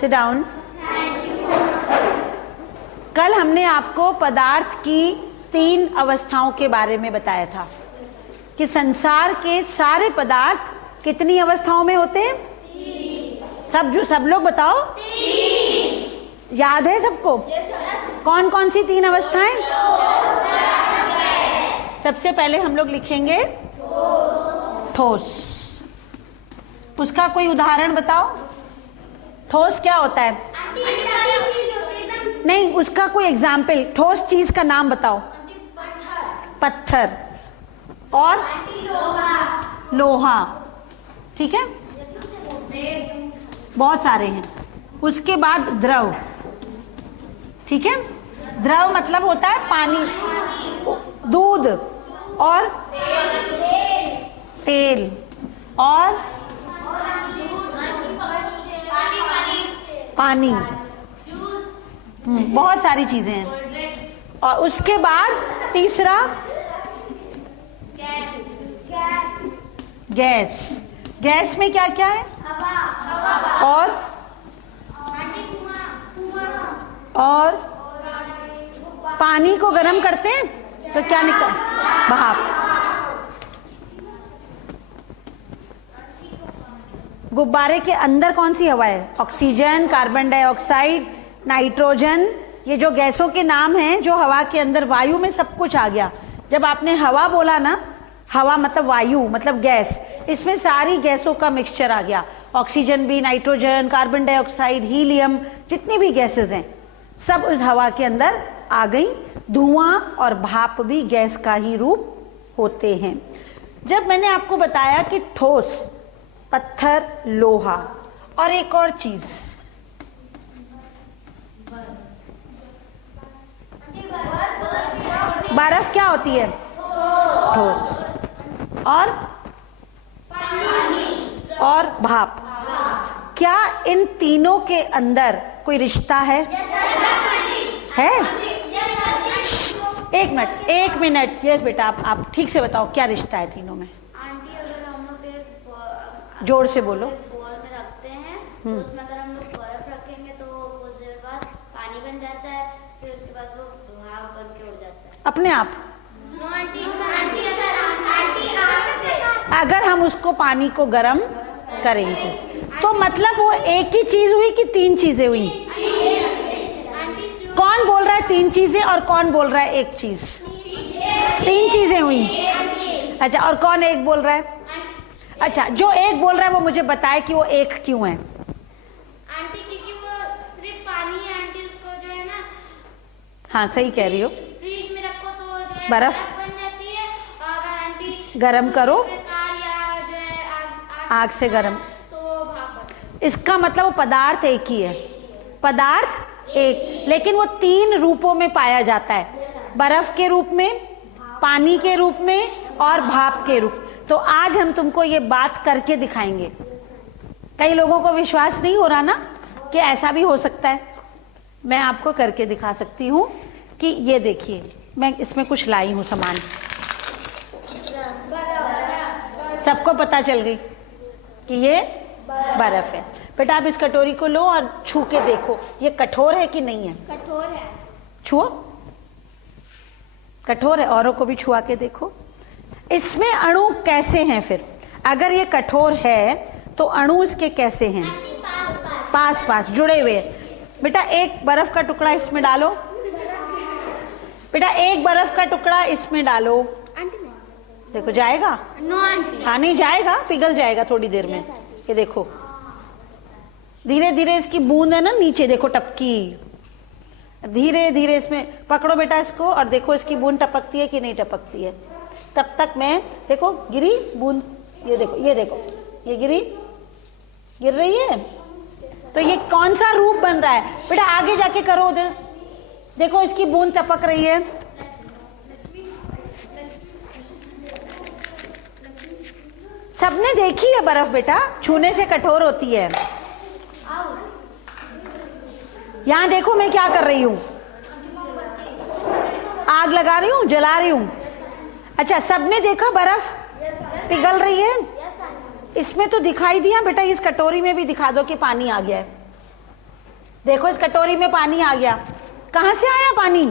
Sit down. कल हमने आपको पदार्थ की 3 अवस्थाओं के बारे में बताया था कि संसार के सारे पदार्थ कितनी अवस्थाओं में होते हैं? 3। सब लोग बताओ। 3। याद है सबको? कौन कौन सी 3 अवस्थाएं? सबसे पहले हम लोग लिखेंगे ठोस। उसका कोई उदाहरण बताओ। ठोस क्या होता है? नहीं, उसका कोई एग्जाम्पल। ठोस चीज का नाम बताओ। पत्थर और लोहा। ठीक है, बहुत सारे हैं। उसके बाद द्रव। ठीक है, द्रव मतलब होता है पानी, दूध और तेल और पानी। बहुत सारी चीजें हैं। और उसके बाद तीसरा गैस। गैस में क्या क्या है? और पानी को गर्म करते हैं तो क्या निकल? भाप। गुब्बारे के अंदर कौन सी हवा है? Oxygen, carbon dioxide, nitrogen. ये जो गैसों के नाम हैं जो हवा के अंदर, वायु में सब कुछ आ गया। जब आपने हवा बोला ना, हवा मतलब वायु मतलब गैस, इसमें सारी गैसों का मिक्सचर आ गया। ऑक्सीजन भी, नाइट्रोजन, कार्बन डाइऑक्साइड, हीलियम, जितनी भी गैसेस हैं सब उस हवा के अंदर आ गई। धुआं और भाप भी गैस का ही रूप होते हैं। जब मैंने आपको बताया कि ठोस, पत्थर, लोहा और एक और चीज, बर्फ, क्या होती है? ठोस। और भाप। क्या इन तीनों के अंदर कोई रिश्ता है? है? एक मिनट। यस बेटा, आप ठीक से बताओ क्या रिश्ता है तीनों में? आंटी, अगर हम लोग एक जोर से बोलो। बोल में रखते हैं तो उसमें अगर हम लोग बर्फ रखेंगे तो कुछ देर बाद पानी बन जाता है, फिर उसके बाद वो भाप बन के उड़ जाता है अपने आप। अगर हम उसको पानी को गर्म करेंगे तो मतलब वो एक ही चीज हुई कि 3 चीजें हुई? कौन बोल रहा है 3 चीजें और कौन बोल रहा है एक चीज? 3 चीजें हुई। अच्छा, और कौन एक बोल रहा है? अच्छा, जो एक बोल रहा है वो मुझे बताए कि वो एक क्यों है? आंटी, क्योंकि वो सिर्फ पानी है आंटी, उसको जो है ना, हाँ सही कह रही हो, फ्रिज में रखो तो जो है बर्फ बन जाती है। अगर आंटी गरम करो, या जो है आग से गरम, तो भाप। इसका मतलब वो पदार्थ एक ही है। पदार्थ एक, लेकिन वो 3 रूपों में पाया जाता है। बर्फ के रूप में, पानी के रूप में और भाप के रूप। तो आज हम तुमको ये बात करके दिखाएंगे। कई लोगों को विश्वास नहीं हो रहा ना कि ऐसा भी हो सकता है। मैं आपको करके दिखा सकती हूँ कि ये देखिए, मैं इसमें कुछ लाई हूँ सामान। सबको पता चल गई कि ये बर्फ है। बेटा आप इस कटोरी को लो और छू के देखो ये कठोर है कि नहीं है। कठोर है। छुओ, कठोर है। औरों को भी छुआ के देखो। इसमें अणु कैसे हैं फिर? अगर ये कठोर है तो अणु इसके कैसे हैं? पास पास जुड़े हुए। बेटा एक बर्फ का टुकड़ा इसमें डालो। बेटा एक बर्फ का टुकड़ा इसमें डालो। देखो जाएगा? No aunty. हाँ नहीं जाएगा, पिघल जाएगा थोड़ी देर में। ये देखो धीरे धीरे इसकी बूंद है ना नीचे, देखो टपकी। धीरे धीरे इसमें पकड़ो बेटा इसको और देखो इसकी बूंद टपकती है कि नहीं टपकती है। तब तक मैं, देखो गिरी बूंद, ये देखो, ये देखो, ये गिरी, गिर रही है। तो ये कौन सा रूप बन रहा है? बेटा आगे जाके करो उधर, देखो इसकी बूंद टपक रही है। सबने देखी है बर्फ बेटा, छूने से कठोर होती है। यहां देखो मैं क्या कर रही हूं, आग लगा रही हूं, जला रही हूं। अच्छा सबने देखा बर्फ पिघल रही है? इसमें तो दिखाई दिया बेटा, इस कटोरी में भी दिखा दो कि पानी आ गया है। देखो इस कटोरी में पानी आ गया, कहाँ से आया पानी?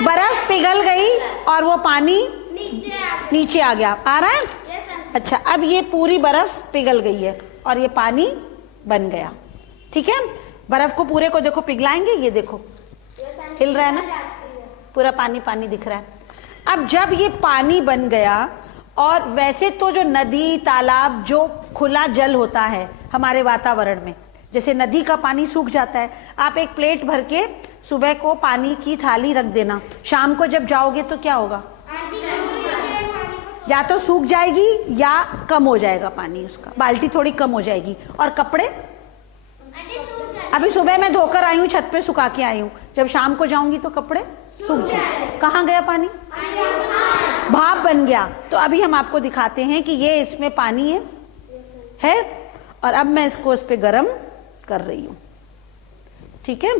बर्फ पिघल गई और वो पानी नीचे आ गया, आ रहा है? अच्छा, अब ये पूरी बर्फ पिघल गई है और ये पानी बन गया। ठीक है, बर्फ को पूरे को देखो पिघलाएंगे, ये देखो हिल रहा है ना, पूरा पानी पानी दिख रहा है। अब जब ये पानी बन गया, और वैसे तो जो नदी तालाब जो खुला जल होता है हमारे वातावरण में, जैसे नदी का पानी सूख जाता है, आप एक प्लेट भर के सुबह को पानी की थाली रख देना, शाम को जब जाओगे तो क्या होगा? या तो सूख जाएगी या कम हो जाएगा पानी, उसका बाल्टी थोड़ी कम हो जाएगी। और कपड़े अभी सुबह मैं धोकर आई हूँ, छत पे सुखा के आई हूँ, जब शाम को जाऊंगी तो कपड़े सूख जाए। कहाँ गया पानी? भाप बन गया। तो अभी हम आपको दिखाते हैं कि ये इसमें पानी है और अब मैं इसको इस पे गरम कर रही हूं। ठीक है,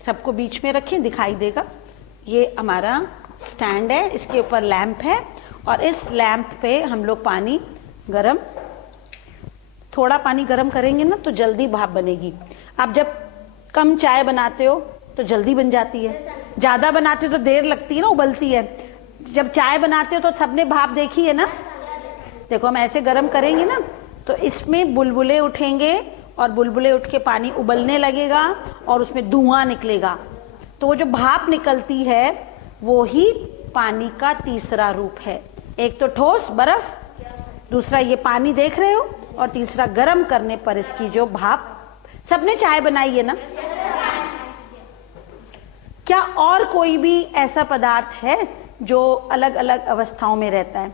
सबको बीच में रखें, दिखाई देगा। ये हमारा स्टैंड है, इसके ऊपर लैंप है और इस लैंप पे हम लोग पानी गरम, थोड़ा पानी गरम करेंगे ना तो जल्दी भाप बनेगी। आप जब कम चाय बनाते हो तो जल्दी बन जाती है, ज्यादा बनाते हो तो देर लगती है ना, उबलती है। जब चाय बनाते हो तो सबने भाप देखी है ना, देखो हम ऐसे गरम करेंगे ना तो इसमें बुलबुले उठेंगे और बुलबुले उठ के पानी उबलने लगेगा और उसमें धुआं निकलेगा। तो वो जो भाप निकलती है वो ही पानी का तीसरा रूप है। एक तो ठोस बर्फ, दूसरा ये पानी देख रहे हो, और तीसरा गर्म करने पर इसकी जो भाप। सबने चाय बनाई है ना? क्या और कोई भी ऐसा पदार्थ है जो अलग अलग अवस्थाओं में रहता है?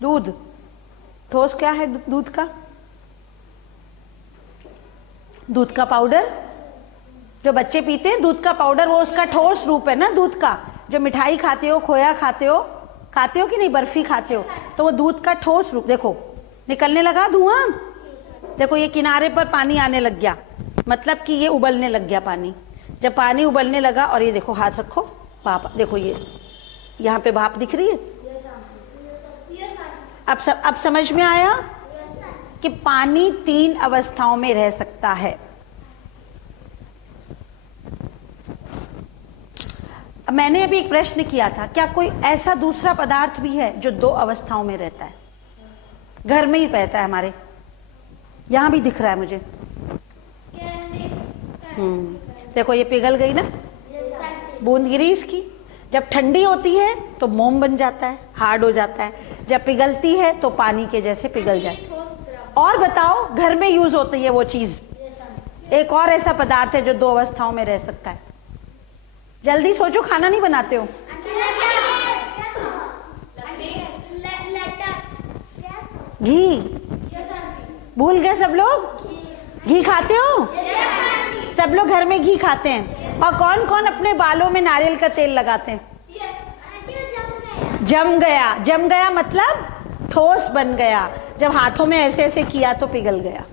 दूध। ठोस क्या है दूध का? दूध का पाउडर, जो बच्चे पीते हैं दूध का पाउडर, वो उसका ठोस रूप है ना दूध का। जो मिठाई खाते हो, खोया खाते हो कि नहीं, बर्फी खाते हो, तो वो दूध का ठोस रूप। देखो निकलने लगा धुआं, देखो ये किनारे पर पानी आने लग गया, मतलब कि ये उबलने लग गया पानी। जब पानी उबलने लगा, और ये देखो हाथ रखो, भाप देखो, ये यहाँ पे भाप दिख रही है। अब समझ में आया कि पानी 3 अवस्थाओं में रह सकता है। मैंने अभी एक प्रश्न किया था, क्या कोई ऐसा दूसरा पदार्थ भी है जो 2 अवस्थाओं में रहता है? घर में ही रहता है हमारे, यहां भी दिख रहा है मुझे। देखो ये पिघल गई ना, बूंद गिरी इसकी। जब ठंडी होती है तो मोम बन जाता है, हार्ड हो जाता है। जब पिघलती है तो पानी के जैसे पिघल जाए। और बताओ, घर में यूज होती है वो चीज। एक और ऐसा पदार्थ है जो 2 अवस्थाओं में रह सकता है। जल्दी सोचो, खाना नहीं बनाते हो? घी। भूल गए सब लोग? घी खाते हो? सब लोग घर में घी खाते हैं। और कौन कौन अपने बालों में नारियल का तेल लगाते हैं? जम गया। जम गया मतलब ठोस बन गया। जब हाथों में ऐसे ऐसे किया तो पिघल गया।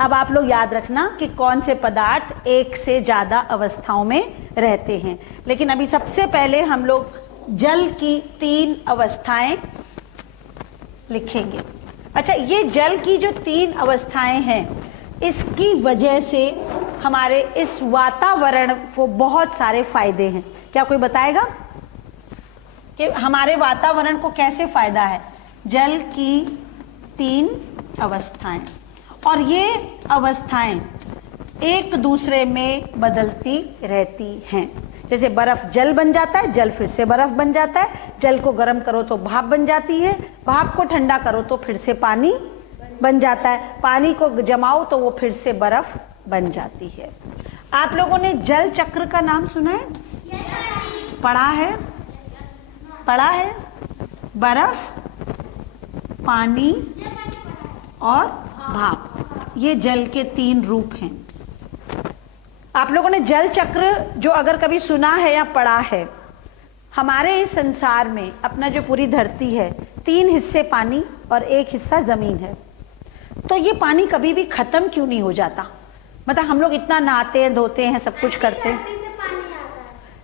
अब आप लोग याद रखना कि कौन से पदार्थ 1 से ज्यादा अवस्थाओं में रहते हैं। लेकिन अभी सबसे पहले हम लोग जल की 3 अवस्थाएं लिखेंगे। अच्छा, ये जल की जो 3 अवस्थाएं हैं, इसकी वजह से हमारे इस वातावरण को बहुत सारे फायदे हैं। क्या कोई बताएगा कि हमारे वातावरण को कैसे फायदा है? जल की 3 अवस्थाएं, और ये अवस्थाएं एक दूसरे में बदलती रहती हैं। जैसे बर्फ जल बन जाता है, जल फिर से बर्फ बन जाता है। जल को गर्म करो तो भाप बन जाती है, भाप को ठंडा करो तो फिर से पानी बन जाता है, पानी को जमाओ तो वो फिर से बर्फ बन जाती है। आप लोगों ने जल चक्र का नाम सुना है? पढ़ा है? पढ़ा है? बर्फ, पानी और भाप, ये जल के 3 रूप हैं। आप लोगों ने जल चक्र जो अगर कभी सुना है या पढ़ा है, हमारे इस संसार में अपना जो पूरी धरती है, 3 हिस्से पानी और 1 हिस्सा जमीन है। तो ये पानी कभी भी खत्म क्यों नहीं हो जाता? मतलब हम लोग इतना नहाते हैं, धोते हैं, सब कुछ करते हैं,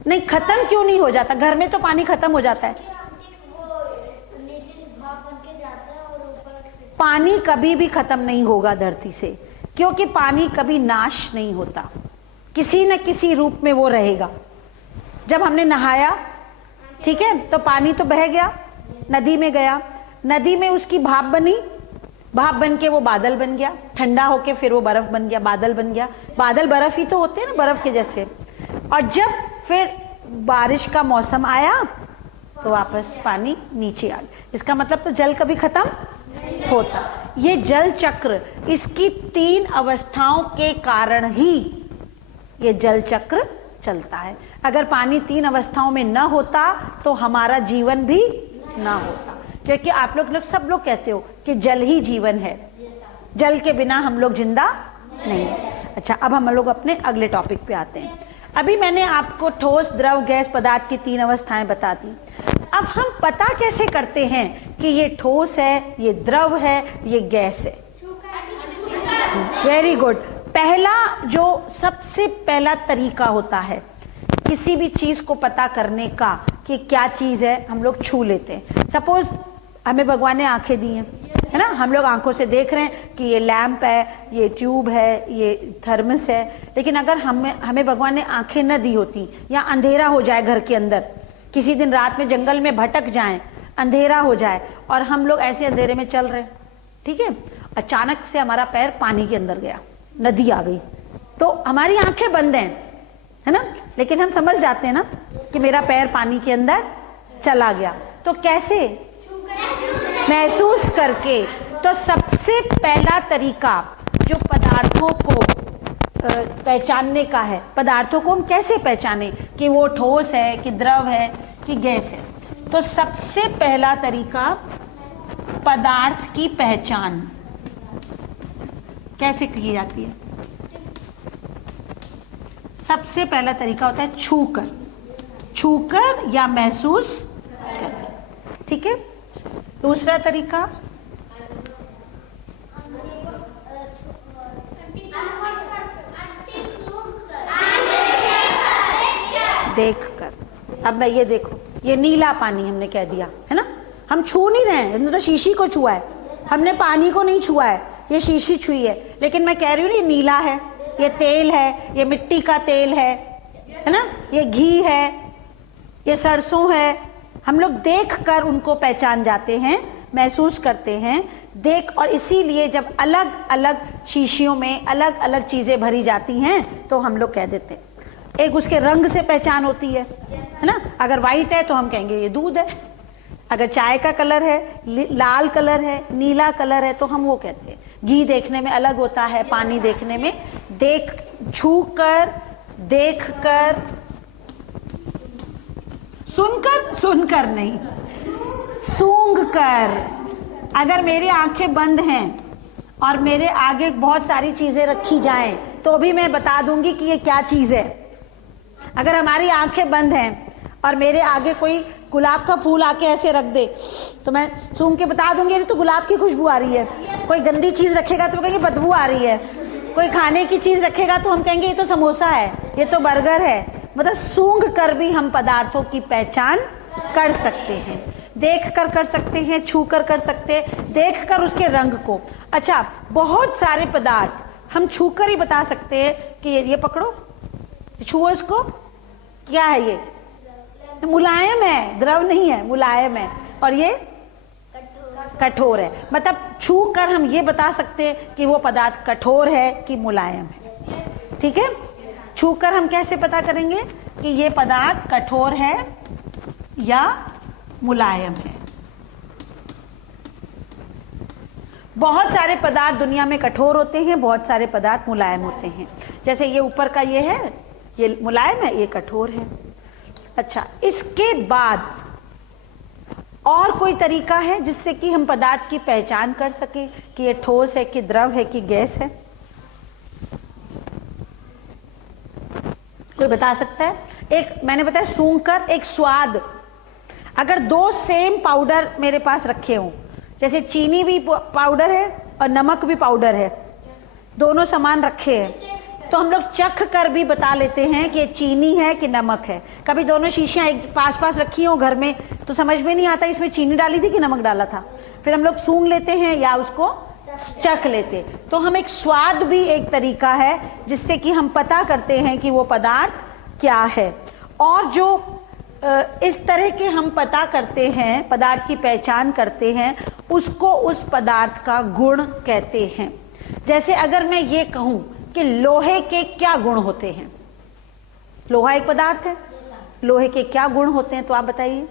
नहीं खत्म क्यों नहीं हो जाता? घर में तो पानी खत्म हो जाता है। पानी कभी भी खत्म नहीं होगा धरती से, क्योंकि पानी कभी नाश नहीं होता, किसी न किसी रूप में वो रहेगा। जब हमने नहाया, ठीक है, तो पानी तो बह गया, नदी में गया, नदी में उसकी भाप बनी, भाप बन के वो बादल बन गया, ठंडा होके फिर वो बर्फ बन गया, बादल बन गया। बादल बर्फ ही तो होते हैं ना, बर्फ के जैसे। और जब फिर बारिश का मौसम आया तो वापस पानी नीचे आ गया। इसका मतलब तो जल कभी खत्म होता। ये जल चक्र, इसकी 3 अवस्थाओं के कारण ही ये जल चक्र चलता है। अगर पानी 3 अवस्थाओं में न होता तो हमारा जीवन भी ना होता, क्योंकि आप लोग सब लोग कहते हो कि जल ही जीवन है, जल के बिना हम लोग जिंदा नहीं। अच्छा, अब हम लोग अपने अगले टॉपिक पे आते हैं। अभी मैंने आपको ठोस, द्रव, गैस, पदार्थ की 3 अवस्थाएं बता दी। अब हम पता कैसे करते हैं कि ये ठोस है, ये द्रव है, ये गैस है? Very good. पहला जो सबसे पहला तरीका होता है किसी भी चीज को पता करने का कि क्या चीज है, हम लोग छू लेते हैं। सपोज हमें भगवान ने आंखें दी हैं, है ना, हम लोग आंखों से देख रहे हैं कि ये लैंप है, ये ट्यूब है, ये थर्मस है। लेकिन अगर हमें भगवान ने आंखें न दी होती, या अंधेरा हो जाए घर के अंदर, किसी दिन रात में जंगल में भटक जाएं, अंधेरा हो जाए और हम लोग ऐसे अंधेरे में चल रहे हैं, ठीक है, अचानक से हमारा पैर पानी के अंदर गया, नदी आ गई, तो हमारी आंखें बंद हैं, है ना, लेकिन हम समझ जाते हैं ना कि मेरा पैर पानी के अंदर चला गया। तो कैसे? महसूस करके। तो सबसे पहला तरीका जो पदार्थों को पहचानने का है, पदार्थों को हम कैसे पहचाने कि वो ठोस है, कि द्रव है, कि गैस है? तो सबसे पहला तरीका पदार्थ की पहचान कैसे की जाती है? सबसे पहला तरीका होता है छूकर, छूकर या महसूस करके, ठीक है। दूसरा तरीका देखकर। अब मैं ये देखो, ये नीला पानी हमने कह दिया, है ना, हम छू नहीं रहे हैं, हमने तो शीशी को छुआ है, हमने पानी को नहीं छुआ है, ये शीशी छुई है। लेकिन मैं कह रही हूँ ये नीला है, ये तेल है, ये मिट्टी का तेल है ना, ये घी है, ये सरसों है। हम लोग देख कर उनको पहचान जाते हैं, महसूस करते हैं, देख। और इसीलिए जब अलग अलग शीशियों में अलग अलग चीजें भरी जाती हैं तो हम लोग कह देते हैं। एक उसके रंग से पहचान होती है ना, अगर वाइट है तो हम कहेंगे ये दूध है, अगर चाय का कलर है, लाल कलर है, नीला कलर है, तो हम वो कहते हैं। घी देखने में अलग होता है, पानी देखने में। देख, छू कर, देख कर, सुनकर, सुनकर नहीं, सूंघ कर। अगर मेरी आंखें बंद हैं और मेरे आगे बहुत सारी चीजें रखी जाएं तो भी मैं बता दूंगी कि ये क्या चीज है। अगर हमारी आंखें बंद हैं और मेरे आगे कोई गुलाब का फूल आके ऐसे रख दे तो मैं सूंघ के बता दूंगी ये तो गुलाब की खुशबू आ रही है। कोई गंदी चीज रखेगा तो कहेंगे बदबू आ रही है। कोई खाने की चीज रखेगा तो हम कहेंगे ये तो समोसा है, ये तो बर्गर है। मतलब सूंघ कर भी हम पदार्थों की पहचान कर सकते हैं, देख कर सकते हैं, छू कर सकते हैं, देख कर उसके रंग को। अच्छा, बहुत सारे पदार्थ हम छू कर ही बता सकते हैं कि ये पकड़ो, छुओ इसको, क्या है ये? मुलायम है, द्रव नहीं है, मुलायम है। और ये कठोर है। मतलब छू कर हम ये बता सकते हैं कि वो पदार्थ कठोर है कि मुलायम है। ठीक है, छू कर हम कैसे पता करेंगे कि ये पदार्थ कठोर है या मुलायम है? बहुत सारे पदार्थ दुनिया में कठोर होते हैं, बहुत सारे पदार्थ मुलायम होते हैं। जैसे ये ऊपर का ये है, ये मुलायम है, ये कठोर है। अच्छा, इसके बाद और कोई तरीका है जिससे कि हम पदार्थ की पहचान कर सके कि ये ठोस है कि द्रव है कि गैस है? कोई बता सकता है? एक मैंने बताया सूंघ कर, एक स्वाद। अगर दो सेम पाउडर मेरे पास रखे हों, जैसे चीनी भी पाउडर है और नमक भी पाउडर है, दोनों सामान रखे हैं, तो हम लोग चख कर भी बता लेते हैं कि चीनी है कि नमक है। कभी दोनों शीशियां एक पास पास रखी हो घर में तो समझ में नहीं आता इसमें चीनी डाली थी कि नमक डाला था, फिर हम लोग सूंघ लेते हैं या उसको चख लेते। तो हम एक स्वाद भी एक तरीका है जिससे कि हम पता करते हैं कि वो पदार्थ क्या है। और जो इस तरह के हम पता करते हैं, पदार्थ की पहचान करते हैं, उसको उस पदार्थ का गुण कहते हैं। जैसे अगर मैं ये कहूं कि लोहे के क्या गुण होते हैं, लोहा एक पदार्थ है, लोहे के क्या गुण होते हैं, तो आप बताइए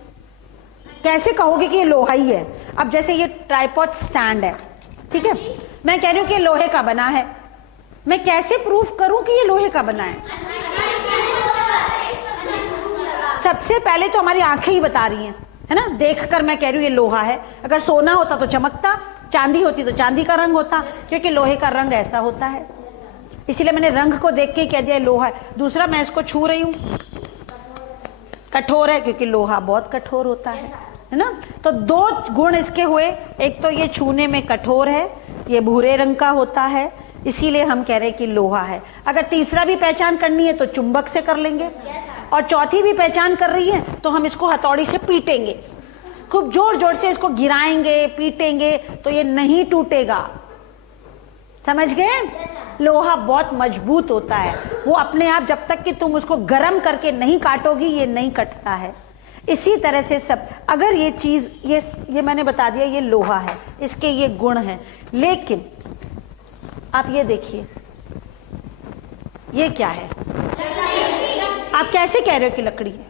कैसे कहोगे कि ये लोहा ही है। अब जैसे ये ट्राइपॉड स्टैंड है, ठीक है, मैं कह रही हूं कि लोहे का बना है, मैं कैसे प्रूफ करूं कि ये लोहे का बना है? सबसे पहले तो हमारी आंखें ही बता रही हैं, है ना, देखकर मैं कह रही हूं ये लोहा है। अगर सोना होता तो चमकता, चांदी होती तो चांदी का रंग होता, क्योंकि लोहे का रंग ऐसा होता है, इसीलिए मैंने रंग को देख के ही कह दिया लोहा है। दूसरा, मैं इसको छू रही हूं, कठोर है, क्योंकि लोहा बहुत कठोर होता है ना। तो दो गुण इसके हुए, एक तो ये छूने में कठोर है, ये भूरे रंग का होता है, इसीलिए हम कह रहे हैं कि लोहा है। अगर तीसरा भी पहचान करनी है तो चुंबक से कर लेंगे, और चौथी भी पहचान कर रही है तो हम इसको हथौड़ी से पीटेंगे, खूब जोर जोर से इसको गिराएंगे, पीटेंगे, तो ये नहीं टूटेगा। समझ गए? लोहा बहुत मजबूत होता है, वो अपने आप जब तक कि तुम उसको गर्म करके नहीं काटोगी ये नहीं कटता है। इसी तरह से सब, अगर ये चीज ये मैंने बता दिया ये लोहा है, इसके ये गुण हैं। लेकिन आप ये देखिए, ये क्या है? आप कैसे कह रहे हो कि लकड़ी है?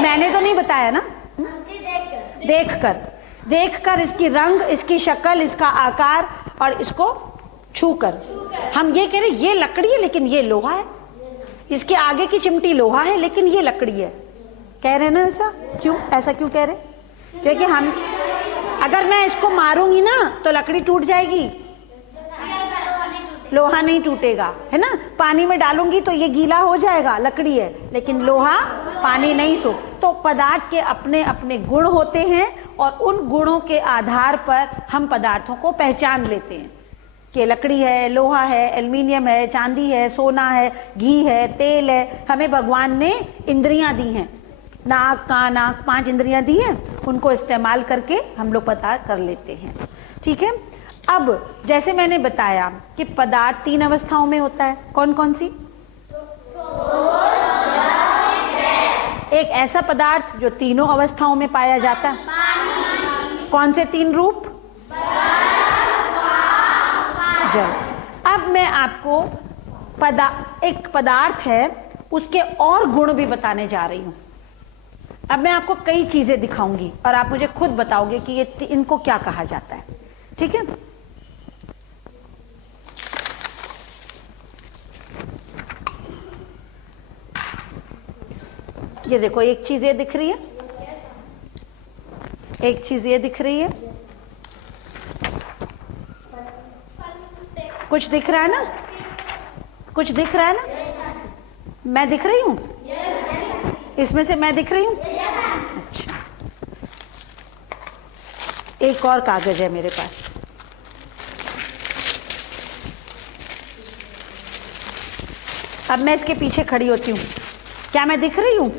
मैंने तो नहीं बताया ना। देखकर इसकी रंग, इसकी शक्ल, इसका आकार और इसको छूकर हम ये कह रहे ये लकड़ी है लेकिन ये लोहा है, इसके आगे की चिमटी लोहा है लेकिन ये लकड़ी है। कह रहे ना ऐसा? क्यों ऐसा क्यों कह रहे? क्योंकि हम, अगर मैं इसको मारूंगी ना तो लकड़ी टूट जाएगी, लोहा नहीं टूटेगा, है ना। पानी में डालूंगी तो ये गीला हो जाएगा, लकड़ी है, लेकिन लोहा पानी नहीं सूख। तो पदार्थ के अपने अपने गुण होते हैं और उन गुणों के आधार पर हम पदार्थों को पहचान लेते हैं कि लकड़ी है, लोहा है, एल्युमिनियम है, चांदी है, सोना है, घी है, तेल है। हमें भगवान ने इंद्रियां दी हैं, नाक, कान, आंख, 5 इंद्रियां दी हैं, उनको इस्तेमाल करके हम लोग पता कर लेते हैं। ठीक है। अब जैसे मैंने बताया कि पदार्थ 3 अवस्थाओं में होता है, कौन कौन सी? एक ऐसा पदार्थ जो तीनों अवस्थाओं में पाया जाता है, कौन से 3 रूप? जल। अब मैं आपको एक पदार्थ है उसके और गुण भी बताने जा रही हूं। अब मैं आपको कई चीजें दिखाऊंगी और आप मुझे खुद बताओगे कि ये इनको क्या कहा जाता है। ठीक है। ये देखो, एक चीज ये दिख रही है, एक चीज ये दिख रही है, कुछ दिख रहा है ना, कुछ दिख रहा है ना, मैं दिख रही हूं, इसमें से मैं दिख रही हूं। अच्छा, एक और कागज है मेरे पास, अब मैं इसके पीछे खड़ी होती हूँ, क्या मैं दिख रही हूँ?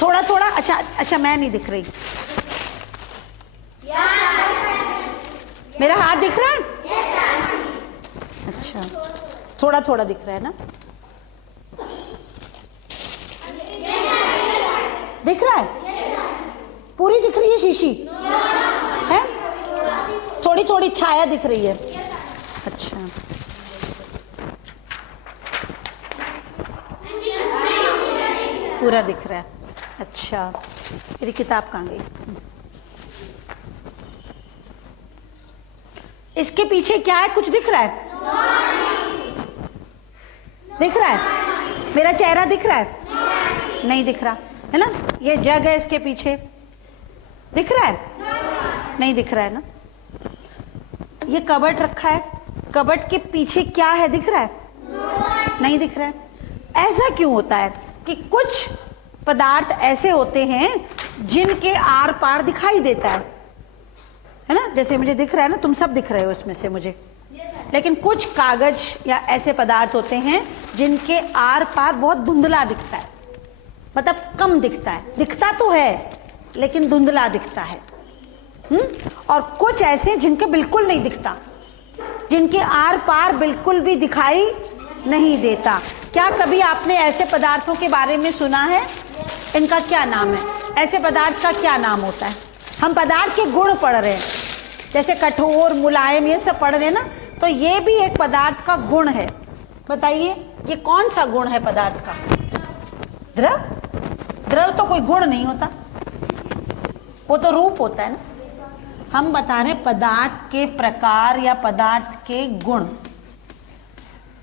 थोड़ा थोड़ा। अच्छा मैं नहीं दिख रही, मेरा हाथ दिख रहा है? अच्छा, थोड़ा थोड़ा दिख रहा है ना, दिख रहा है? पूरी दिख रही है शीशी है? थोड़ी थोड़ी छाया दिख रही है। अच्छा, पूरा दिख रहा है। अच्छा, मेरी किताब कहाँ गई? इसके पीछे क्या है? कुछ दिख रहा है? दिख रहा है? मेरा चेहरा दिख रहा है? नहीं दिख रहा है ना। ये जग है, इसके पीछे दिख रहा है? नहीं दिख रहा है ना। ये कबर्ड रखा है, कबर्ड के पीछे क्या है? दिख रहा है? नहीं दिख रहा है। ऐसा क्यों होता है कि कुछ पदार्थ ऐसे होते हैं जिनके आर पार दिखाई देता है ना। जैसे मुझे दिख रहा है ना, तुम सब दिख रहे हो इसमें से मुझे, लेकिन कुछ कागज या ऐसे पदार्थ होते हैं जिनके आर पार बहुत धुंधला दिखता है, मतलब कम दिखता है, दिखता तो है लेकिन धुंधला दिखता है। और कुछ ऐसे जिनके बिल्कुल नहीं दिखता, जिनके आर पार बिल्कुल भी दिखाई नहीं देता। क्या कभी आपने ऐसे पदार्थों के बारे में सुना है? इनका क्या नाम है? ऐसे पदार्थ का क्या नाम होता है? हम पदार्थ के गुण पढ़ रहे हैं, जैसे कठोर, मुलायम, ये सब पढ़ रहे हैं ना, तो ये भी एक पदार्थ का गुण है। बताइए ये कौन सा गुण है पदार्थ का? द्रव? द्रव तो कोई गुण नहीं होता, वो तो रूप होता है ना। हम बता रहे पदार्थ के प्रकार या पदार्थ के गुण।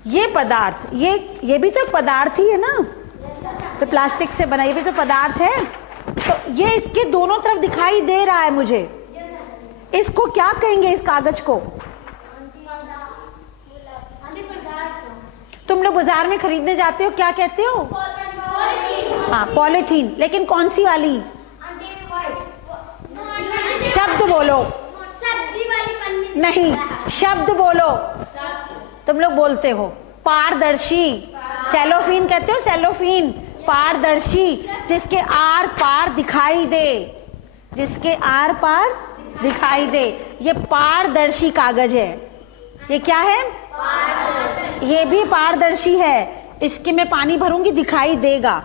ये पदार्थ, ये भी तो एक पदार्थ ही है ना, तो प्लास्टिक से बना, ये भी तो पदार्थ है। तो ये इसके दोनों तरफ दिखाई दे रहा है मुझे, इसको क्या कहेंगे? इस कागज को तुम लोग बाजार में खरीदने जाते हो, क्या कहते हो? हाँ, पॉलीथीन। लेकिन कौन सी वाली? शब्द बोलो। नहीं, शब्द बोलो। तुम लोग बोलते हो पारदर्शी, सेलोफीन कहते हो, सेलोफीन। पारदर्शी, जिसके आर पार दिखाई दे, जिसके आर पार दिखाई दे, ये पारदर्शी कागज है। ये क्या है? ये भी पारदर्शी है, इसके में पानी भरूंगी दिखाई देगा।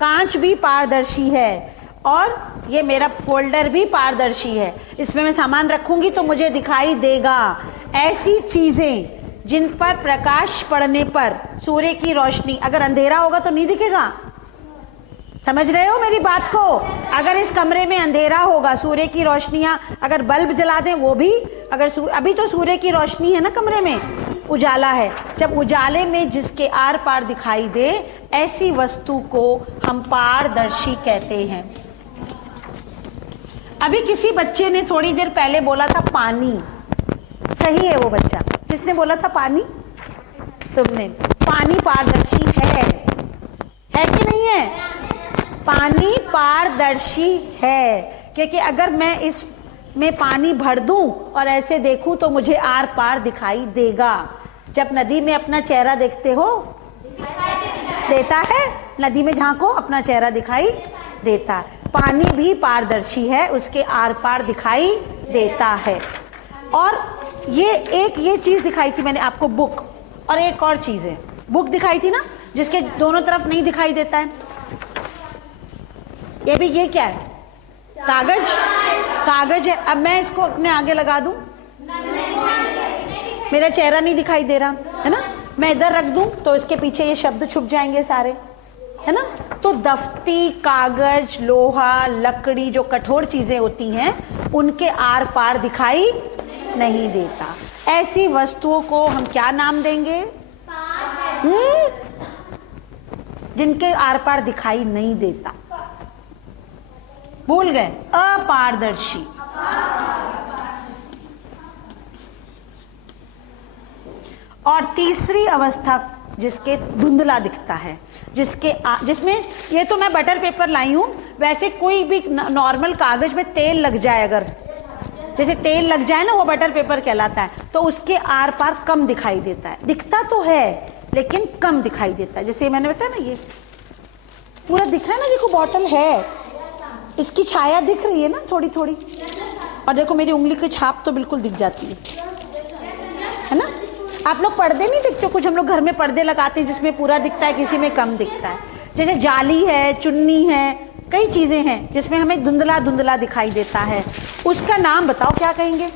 कांच भी पारदर्शी है, और ये मेरा फोल्डर भी पारदर्शी है, इसमें मैं सामान रखूंगी तो मुझे दिखाई देगा। ऐसी चीजें जिन पर प्रकाश पड़ने पर, सूर्य की रोशनी, अगर अंधेरा होगा तो नहीं दिखेगा। समझ रहे हो मेरी बात को? अगर इस कमरे में अंधेरा होगा, सूर्य की रोशनियां, अगर बल्ब जला दें वो भी, अगर अभी तो सूर्य की रोशनी है ना, कमरे में उजाला है, जब उजाले में जिसके आर पार दिखाई दे, ऐसी वस्तु को हम पारदर्शी कहते हैं। अभी किसी बच्चे ने थोड़ी देर पहले बोला था पानी। सही है वो बच्चा, किसने बोला था पानी? तुमने। पानी पारदर्शी है कि नहीं है? पानी पारदर्शी है, क्योंकि अगर मैं इस में पानी भर दूं और ऐसे देखूं तो मुझे आर पार दिखाई देगा। जब नदी में अपना चेहरा देखते हो, देता है, नदी में झांको अपना चेहरा दिखाई देता है। पानी भी पारदर्शी है, उसके आर पार दिखाई देता है। और ये चीज दिखाई थी मैंने आपको, बुक। और एक और चीज है, बुक दिखाई थी ना, जिसके दोनों तरफ नहीं दिखाई देता है। ये भी, ये क्या है? कागज है। अब मैं इसको अपने आगे लगा दूं, मेरा चेहरा नहीं दिखाई दे रहा है ना, मैं इधर रख दूं तो इसके पीछे ये शब्द छुप जाएंगे सारे, है ना। तो दफ्ती, कागज, लोहा, लकड़ी, जो कठोर चीजें होती हैं, उनके आर पार दिखाई नहीं देता। ऐसी वस्तुओं को हम क्या नाम देंगे? जिनके आर पार दिखाई नहीं देता। भूल गए? अपारदर्शी। और तीसरी अवस्था जिसके धुंधला दिखता है, जिसमें, ये तो मैं बटर पेपर लाई हूं, वैसे कोई भी नॉर्मल कागज में तेल लग जाए, अगर जैसे तेल लग जाए ना, वो बटर पेपर कहलाता है। तो उसके आर पार कम दिखाई देता है, दिखता तो है लेकिन कम दिखाई देता है। जैसे मैंने बताया ना, ये पूरा दिख रहा है ना, देखो बॉटल है, इसकी छाया दिख रही है ना थोड़ी थोड़ी, और देखो मेरी उंगली की छाप तो बिल्कुल दिख जाती है ना। आप लोग पर्दे नहीं दिखते? कुछ हम लोग घर में पर्दे लगाते हैं जिसमें पूरा दिखता है, किसी में कम दिखता है। जैसे जाली है, चुन्नी है, कई चीजें हैं जिसमें हमें धुंधला धुंधला दिखाई देता है। उसका नाम बताओ, क्या कहेंगे?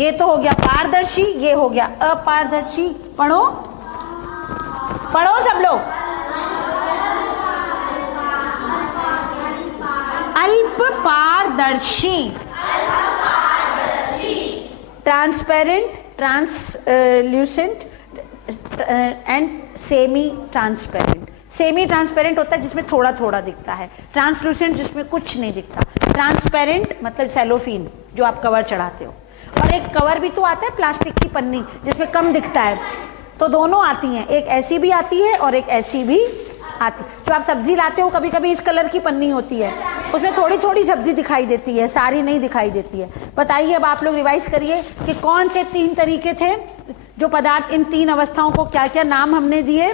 ये तो हो गया पारदर्शी, ये हो गया अपारदर्शी। पढ़ो पढ़ो सब लोग। अल्प पारदर्शी, transparent, translucent and semi transparent. Semi transparent होता है जिसमें थोड़ा थोड़ा दिखता है, ट्रांसलूसेंट जिसमें कुछ नहीं दिखता, ट्रांसपेरेंट मतलब सेलोफीन जो आप कवर चढ़ाते हो, और एक कवर भी तो आता है प्लास्टिक की पन्नी जिसमें कम दिखता है। तो दोनों आती हैं, एक ऐसी भी आती है और एक ऐसी भी आती है। जो आप सब्जी लाते हो कभी कभी इस कलर की पन्नी होती है, उसमें थोड़ी थोड़ी सब्जी दिखाई देती है, सारी नहीं दिखाई देती है। बताइए, अब आप लोग रिवाइज करिए कि कौन से 3 तरीके थे जो पदार्थ, इन 3 अवस्थाओं को क्या क्या नाम हमने दिए?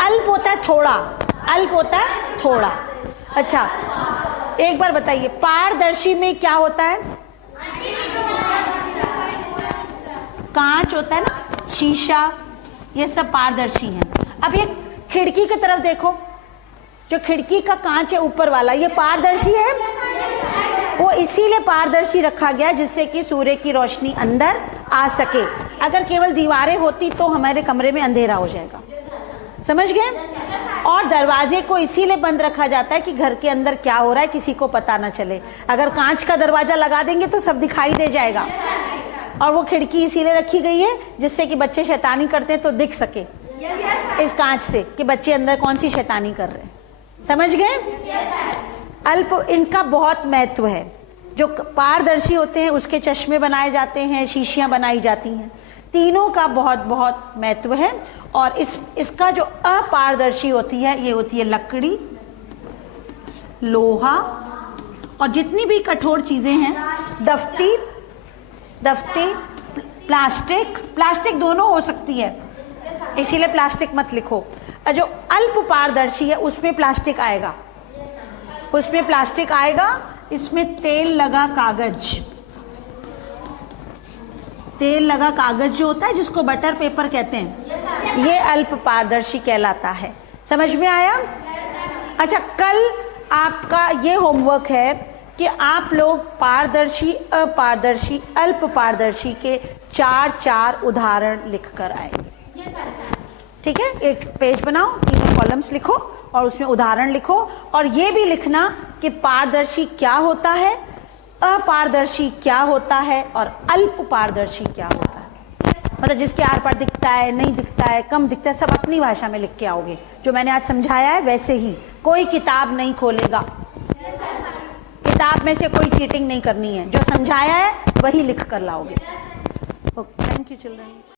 अल्प होता है थोड़ा, अल्प होता है थोड़ा। अच्छा, एक बार बताइए, पारदर्शी में क्या होता है? कांच होता है ना, शीशा, ये सब पारदर्शी हैं। अब ये खिड़की की तरफ देखो, जो खिड़की का कांच है ऊपर वाला, ये पारदर्शी है। वो इसीलिए पारदर्शी रखा गया जिससे कि सूर्य की रोशनी अंदर आ सके। अगर केवल दीवारें होती तो हमारे कमरे में अंधेरा हो जाएगा, समझ गए? और दरवाजे को इसीलिए बंद रखा जाता है कि घर के अंदर क्या हो रहा है किसी को पता ना चले। अगर कांच का दरवाजा लगा देंगे तो सब दिखाई दे जाएगा। और वो खिड़की इसीलिए रखी गई है जिससे कि बच्चे शैतानी करते हैं तो दिख सके इस कांच से कि बच्चे अंदर कौन सी शैतानी कर रहे हैं, समझ गए? अल्प, इनका बहुत महत्व है। जो पारदर्शी होते हैं उसके चश्मे बनाए जाते हैं, शीशियां बनाई जाती हैं, तीनों का बहुत बहुत महत्व है। और इसका जो अपारदर्शी होती है, ये होती है लकड़ी, लोहा और जितनी भी कठोर चीजें हैं, दफ्ती, प्लास्टिक दोनों हो सकती है, इसीलिए प्लास्टिक मत लिखो। और जो अल्प पारदर्शी है उसमें प्लास्टिक आएगा, इसमें तेल लगा कागज जो होता है जिसको बटर पेपर कहते हैं, ये अल्प पारदर्शी कहलाता है। समझ में आया? अच्छा, कल आपका ये होमवर्क है कि आप लोग पारदर्शी, अपारदर्शी, अल्प पारदर्शी के 4 उदाहरण लिख कर आएंगे। ठीक है? एक पेज बनाओ, 3 कॉलम्स लिखो और उसमें उदाहरण लिखो। और ये भी लिखना कि पारदर्शी क्या होता है, अपारदर्शी क्या होता है और अल्प पारदर्शी क्या होता है। मतलब जिसके आर पार दिखता है, नहीं दिखता है, कम दिखता है, सब अपनी भाषा में लिख के आओगे। जो मैंने आज समझाया है वैसे ही, कोई किताब नहीं खोलेगा, किताब में से कोई चीटिंग नहीं करनी है, जो समझाया है वही लिख कर लाओगे। Thank you children.